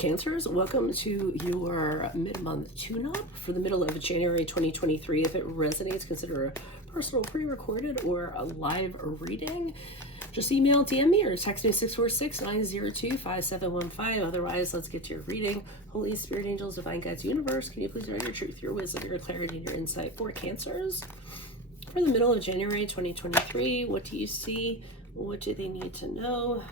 Cancers, welcome to your mid-month tune-up for the middle of January 2023. If it resonates, consider a personal pre-recorded or a live reading. Just email, DM me, or text me 646-902-5715. Otherwise, let's get to your reading. Holy Spirit, angels, divine guides, universe, can you please write your truth, your wisdom, your clarity, and your insight for Cancers for the middle of January 2023? What do you see? What do they need to know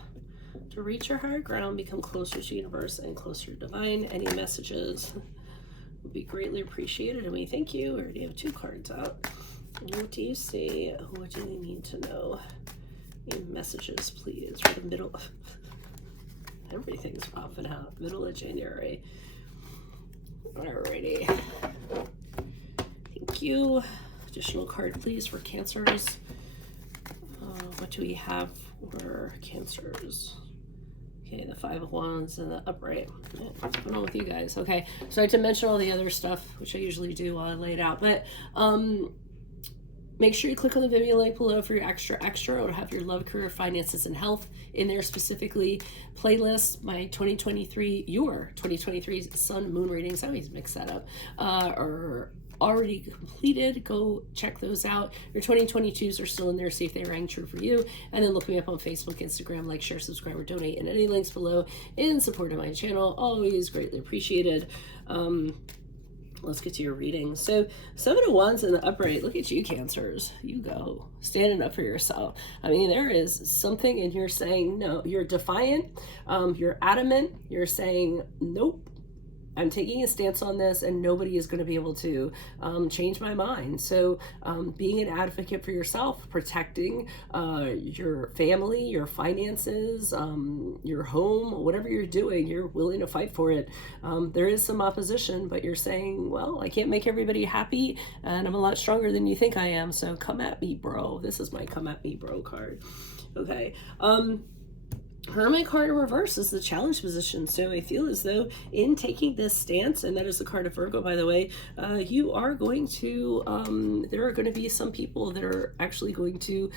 to reach your higher ground, become closer to universe and closer to divine? Any messages would be greatly appreciated, and we thank you. We already have 2 cards out. What do you see? What do they need to know? Any messages, please, for the middle. Everything's popping out. Middle of January. Alrighty. Thank you. Additional card, please, for Cancers. What do we have for Cancers? Okay, the 5 of Wands and the upright. What's going on with you guys? Okay, so I had to mention all the other stuff, which I usually do while I lay it out. But make sure you click on the Venmo link below for your extra. It'll have your love, career, finances, and health in there specifically. Playlist, my 2023 sun, moon readings. I always mix that up. Are already completed. Go check those out. Your 2022s are still in there. See if they rang true for you. And then look me up on Facebook, Instagram, like, share, subscribe, or donate, and any links below in support of my channel. Always greatly appreciated. Let's get to your reading. So 7 of Wands in the upright. Look at you, Cancers. You go. Standing up for yourself. I mean, there is something, and you're saying no. You're defiant. You're adamant. You're saying, nope, I'm taking a stance on this, and nobody is going to be able to change my mind. So being an advocate for yourself, protecting your family, your finances, your home, whatever you're doing, you're willing to fight for it. There is some opposition, but you're saying, well, I can't make everybody happy, and I'm a lot stronger than you think I am. So come at me, bro. This is my come at me, bro card. Okay. Hermit card in reverse is the challenge position. So I feel as though in taking this stance, and that is the card of Virgo, by the way, you are going to, there are going to be some people that are actually going to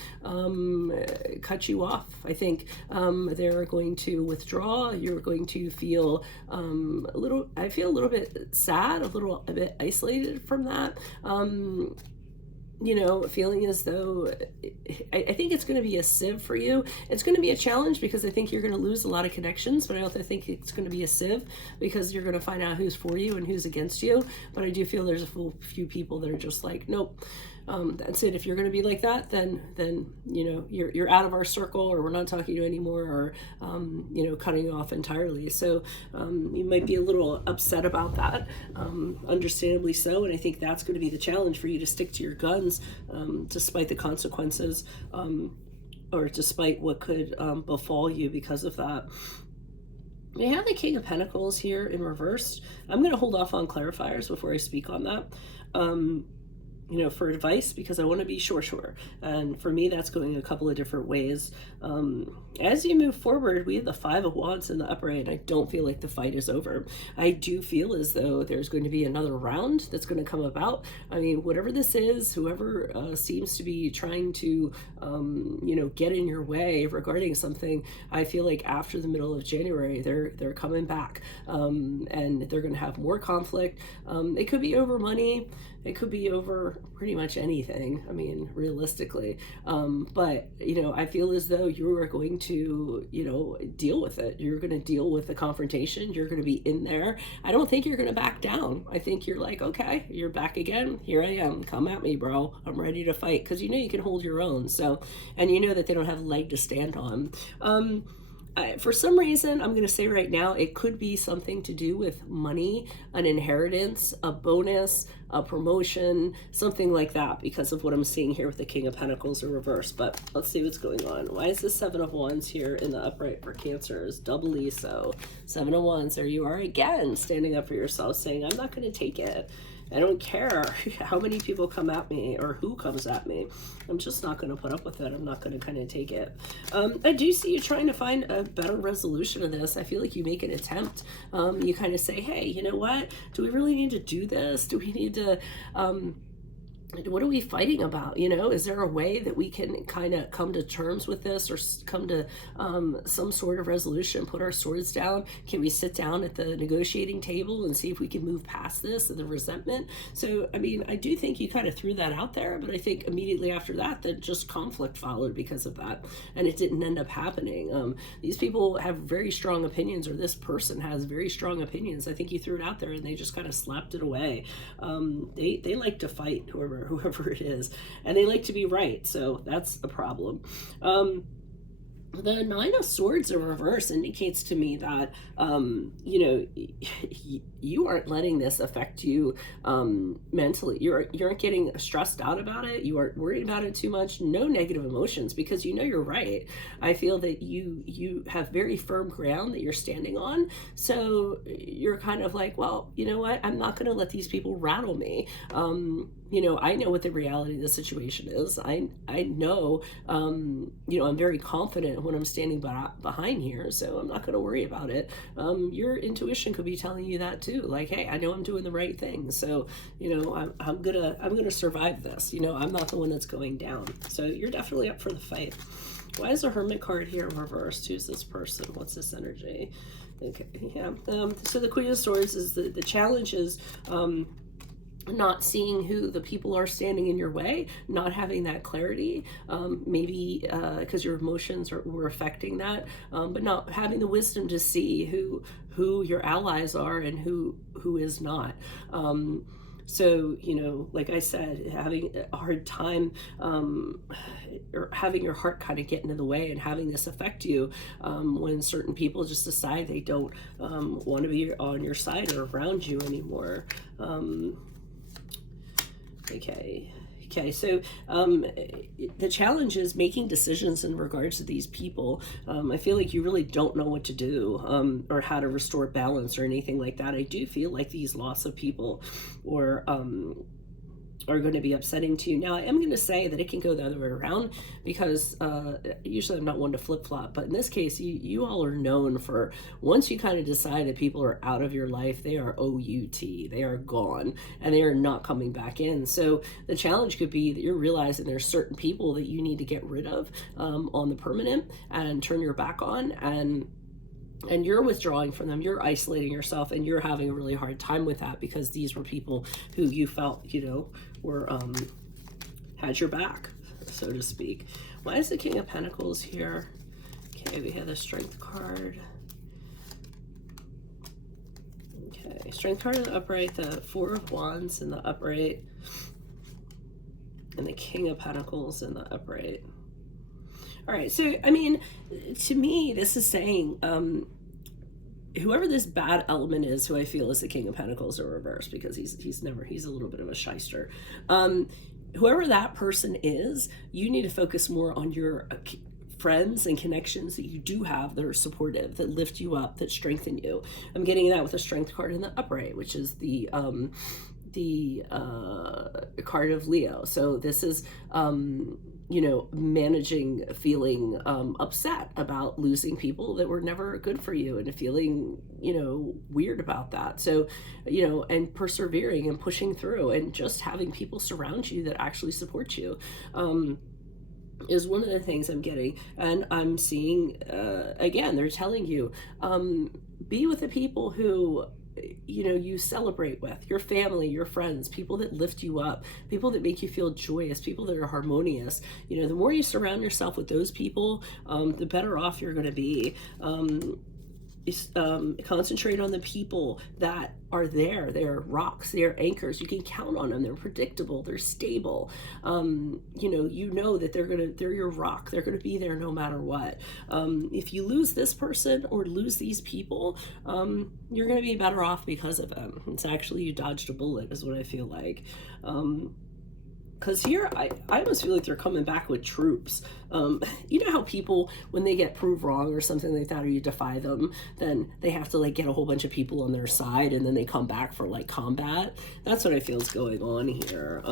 cut you off. I think they're going to withdraw. You're going to feel I feel a little bit sad, a bit isolated from that. You know, feeling as though I think it's going to be a sieve for you. It's going to be a challenge because I think you're going to lose a lot of connections, but I also think it's going to be a sieve because you're going to find out who's for you and who's against you. But I do feel there's a few people that are just like, nope, that's it. If you're going to be like that, then you know, you're out of our circle, or we're not talking to you anymore, or you know, cutting you off entirely. So you might be a little upset about that, understandably so. And I think that's going to be the challenge for you, to stick to your guns despite the consequences, or despite what could befall you because of that. We have the King of Pentacles here in reverse. I'm going to hold off on clarifiers before I speak on that. You know, for advice, because I want to be sure. And for me, that's going a couple of different ways. As you move forward, we have the 5 of Wands in the upright, and I don't feel like the fight is over. I do feel as though there's going to be another round that's going to come about. I mean, whatever this is, whoever seems to be trying to, you know, get in your way regarding something, I feel like after the middle of January, they're coming back, and they're going to have more conflict. It could be over money. It could be over pretty much anything, I mean, realistically. But, you know, I feel as though you are going to, you know, deal with it. You're going to deal with the confrontation. You're going to be in there. I don't think you're going to back down. I think you're like, okay, you're back again. Here I am. Come at me, bro. I'm ready to fight. Because you know you can hold your own. So, and you know that they don't have a leg to stand on. For some reason, I'm going to say right now, it could be something to do with money, an inheritance, a bonus, a promotion, something like that, because of what I'm seeing here with the King of Pentacles in reverse. But let's see what's going on. Why is the 7 of Wands here in the upright for Cancers? Doubly so. 7 of Wands, there you are again, standing up for yourself, saying, I'm not going to take it. I don't care how many people come at me or who comes at me. I'm just not going to put up with it. I'm not going to kind of take it. I do see you trying to find a better resolution of this. I feel like you make an attempt. You kind of say, hey, you know what? Do we really need to do this? Do we need to what are we fighting about? You know, is there a way that we can kind of come to terms with this, or come to some sort of resolution, put our swords down? Can we sit down at the negotiating table and see if we can move past this and the resentment? So, I mean, I do think you kind of threw that out there, but I think immediately after that, that just conflict followed because of that, and it didn't end up happening. These people have very strong opinions, or this person has very strong opinions. I think you threw it out there and they just kind of slapped it away. They like to fight, whoever it is, and they like to be right, so that's a problem. The Nine of Swords in reverse indicates to me that, you know, you aren't letting this affect you mentally. You aren't getting stressed out about it. You aren't worried about it too much. No negative emotions, because you know you're right. I feel that you have very firm ground that you're standing on. So you're kind of like, well, you know what? I'm not going to let these people rattle me. You know, I know what the reality of the situation is. I know, you know, I'm very confident when I'm standing behind here, so I'm not going to worry about it. Your intuition could be telling you that too, like, hey, I know I'm doing the right thing, so you know, I'm gonna survive this. You know, I'm not the one that's going down. So you're definitely up for the fight. Why is the Hermit card here reversed? Who's this person? What's this energy? Okay, yeah. So the Queen of Swords is the challenge is not seeing who the people are standing in your way, not having that clarity, maybe because your emotions were affecting that, but not having the wisdom to see who your allies are and who is not. So, you know, like I said, having a hard time, or having your heart kind of get into the way and having this affect you when certain people just decide they don't want to be on your side or around you anymore. Okay, so the challenge is making decisions in regards to these people. I feel like you really don't know what to do, or how to restore balance or anything like that. I do feel like these loss of people or are going to be upsetting to you. Now, I am going to say that it can go the other way around, because usually I'm not one to flip-flop, but in this case, you all are known for, once you kind of decide that people are out of your life, they are OUT, they are gone, and they are not coming back in. So the challenge could be that you're realizing there's certain people that you need to get rid of on the permanent and turn your back on, and you're withdrawing from them, you're isolating yourself, and you're having a really hard time with that, because these were people who you felt, you know, were had your back, so to speak. Why is the King of Pentacles here? Okay, we have the Strength card. Okay, Strength card in the upright, the Four of Wands in the upright, and the King of Pentacles in the upright. All right, so, I mean, to me, this is saying, whoever this bad element is, who I feel is the King of Pentacles in reverse, because he's a little bit of a shyster. Whoever that person is, you need to focus more on your friends and connections that you do have that are supportive, that lift you up, that strengthen you. I'm getting that with a Strength card in the upright, which is the card of Leo. So this is you know, managing feeling upset about losing people that were never good for you, and feeling, you know, weird about that. So, you know, and persevering and pushing through, and just having people surround you that actually support you is one of the things I'm getting. And I'm seeing, again, they're telling you, be with the people who, you know, you celebrate with, your family, your friends, people that lift you up, people that make you feel joyous, people that are harmonious. You know, the more you surround yourself with those people, the better off you're going to be. Concentrate on the people that are there. They're rocks, they're anchors. You can count on them. They're predictable, they're stable. You know that they're your rock. They're gonna be there no matter what. If you lose this person or lose these people, you're gonna be better off because of them. It's actually, you dodged a bullet, is what I feel like. Because here, I almost feel like they're coming back with troops. You know how people, when they get proved wrong or something like that, or you defy them, then they have to like get a whole bunch of people on their side, and then they come back for like combat. That's what I feel is going on here.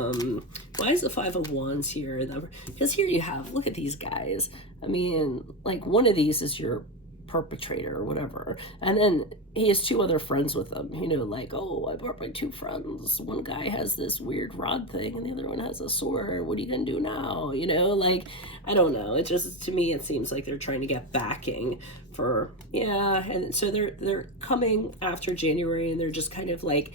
Why is the Five of Wands here? Because here you have, look at these guys. I mean, like, one of these is your perpetrator or whatever. And then he has two other friends with him, you know, like, oh, I brought my two friends. One guy has this weird rod thing and the other one has a sword. What are you going to do now? You know, like, I don't know. It just, to me, it seems like they're trying to get backing for, yeah. And so they're coming after January, and they're just kind of like,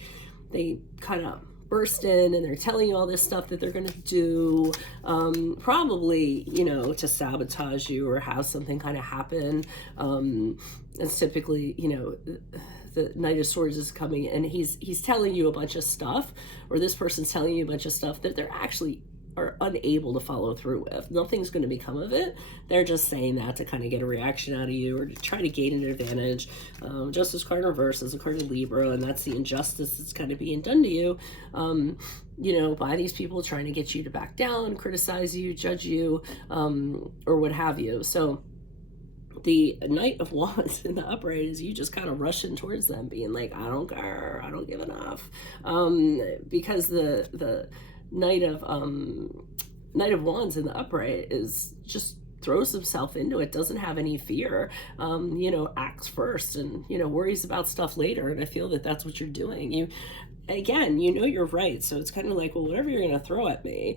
they kind of burst in and they're telling you all this stuff that they're going to do, probably, you know, to sabotage you or have something kind of happen. It's typically, you know, the Knight of Swords is coming and he's telling you a bunch of stuff, or this person's telling you a bunch of stuff that they're actually are unable to follow through with. Nothing's going to become of it. They're just saying that to kind of get a reaction out of you or to try to gain an advantage. Justice card in reverse is a card of Libra, and that's the injustice that's kind of being done to you, you know, by these people trying to get you to back down, criticize you, judge you, or what have you. So the Knight of Wands in the upright is you just kind of rushing towards them, being like, I don't care, I don't give enough, because the Knight of Wands in the upright is just throws himself into it, doesn't have any fear, you know, acts first and, you know, worries about stuff later. And I feel that that's what you're doing. You, again, you know, you're right. So it's kind of like, well, whatever you're going to throw at me,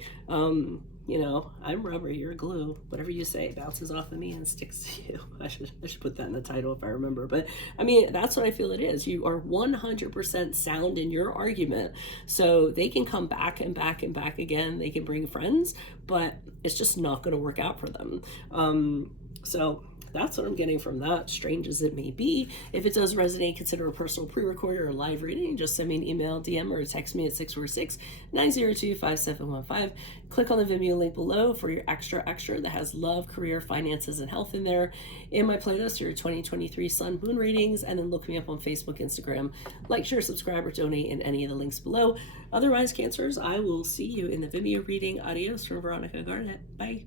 you know, I'm rubber, you're glue. Whatever you say bounces off of me and sticks to you. I should put that in the title if I remember. But I mean, that's what I feel it is. You are 100% sound in your argument. So they can come back and back and back again. They can bring friends, but it's just not going to work out for them. So that's what I'm getting from that, strange as it may be. If it does resonate, consider a personal pre-recorded or live reading. Just send me an email, DM, or text me at 646-902-5715. Click on the Vimeo link below for your extra that has love, career, finances, and health in there. In my playlist, your 2023 Sun Moon readings, and then look me up on Facebook, Instagram. Like, share, subscribe, or donate in any of the links below. Otherwise, Cancers, I will see you in the Vimeo reading. Adios from Veronica Garnet. Bye.